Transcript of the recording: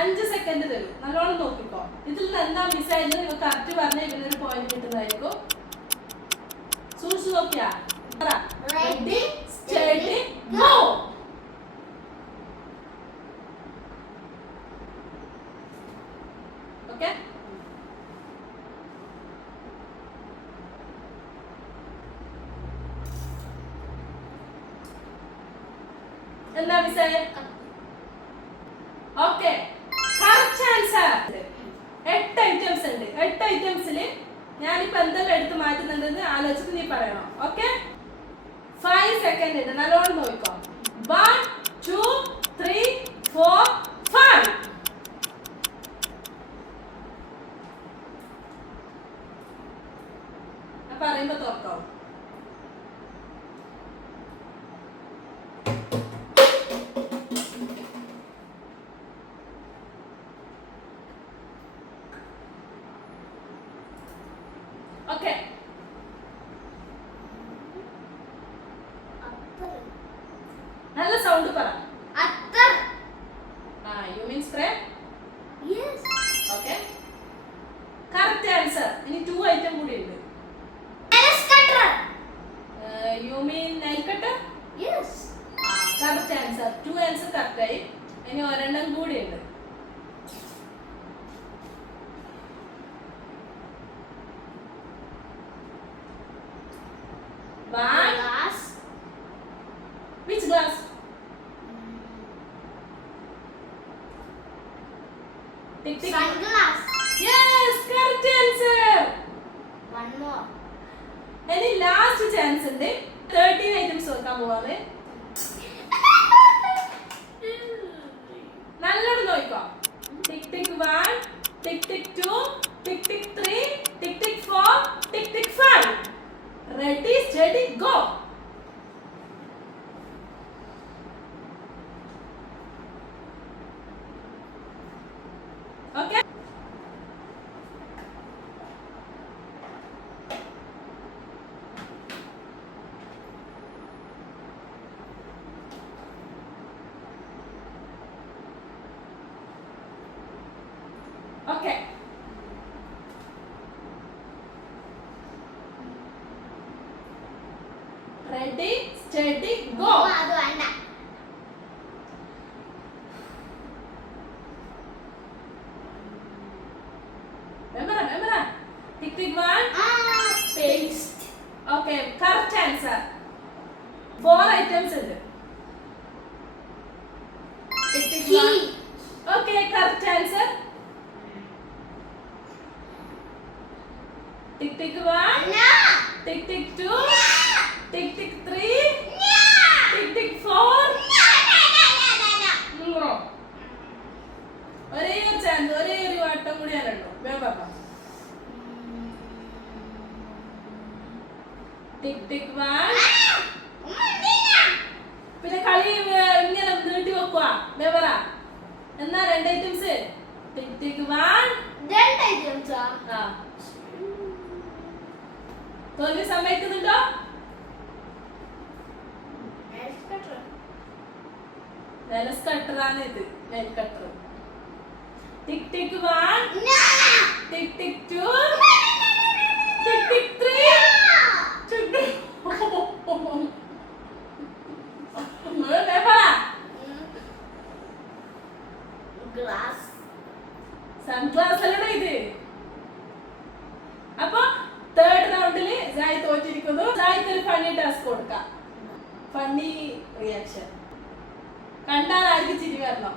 5 second തരും. നല്ലോണം നോക്കിക്കോ. ഇതിൽ നിന്ന് എന്താ മിസ്സായത് നിങ്ങൾ കറക്റ്റ് പറഞ്ഞാൽ ഇതിനൊരു പോയിന്റ് കിട്ടുന്നതായിരിക്കും. സൂക്ഷിച്ചു നോക്കിയാ. Ready steady go. ഓക്കെ, എന്താ മിസ്സായത്? Okay, correct answer. 8 ഐറ്റംസ് ഉണ്ട്. 8 ഐറ്റംസിൽ ഞാനിപ്പോ എന്തെല്ലാം എടുത്ത് മാറ്റുന്നുണ്ടെന്ന് ആലോചിച്ചിട്ട് നീ പറയണം. ഓക്കെ, 5 സെക്കൻഡ് ഉണ്ട്. നല്ലോണം നോക്കിക്കോ. 1 2 3 4 5. പറയുമ്പോ തുറക്കോ. ഓക്കെ, നല്ല സൗണ്ട് പറ. You mean spray. Okay, correct answer. ഇനി 2 ഐറ്റം കൂടി ഉണ്ട്. You mean nail cutter. Correct answer. 2 answer correct ആയി. ഇനി ഒരെണ്ണം കൂടി ഉണ്ട്. Which glass? Tick tick. Sunglass. Yes, correct answer. One more. Any last chance ഉണ്ട്. 13 items നോക്കാൻ പോവാണ്. നല്ലോണം നോക്കിക്കോ. Tick tick 1, tick tick 2, tick tick 3, tick tick 4, tick tick 5. Ready, steady, go. Okay. Okay. Ready, steady, go. അത് വേണ്ട. Remember. Tick tick 1. Paste. Okay, correct answer. 4 items ഉണ്ട്. Tick tick 1. Okay, correct answer. Tick tick 1. Tick tick 2. Tick tick 3. Tick tick 4. No. ഒരേ ഒരു chance, ഒരേ ഒരു വട്ടം കൂടി ഞാനുണ്ടോ. വേഗം. ടിക് ടിക് 1. പിന്നെ കളി ഇങ്ങനെ നീട്ടി വെക്കുക. വേവറ എന്നാ 2 ഐറ്റംസ്. ടിക് ടിക് 1. 2 items. തോൽവി സമ്മതിക്കുന്നുണ്ടോ? നെയിൽസ് കട്ടറാണ് ഇത്. Nail cutter. Tick tick 1. Tick tick 2. Tick tick 3. Glass. Sunglass അല്ലടോ ഇത്. അപ്പൊ 3rd റൗണ്ടില് സായി തോറ്റിരിക്കുന്നു. സായിക്ക് ഒരു ഫണ്ണി ടാസ്ക് കൊടുക്കാം. ഫണ്ണി റിയാക്ഷൻ കണ്ടാൽ ആർക്ക് ചിരി വരണം.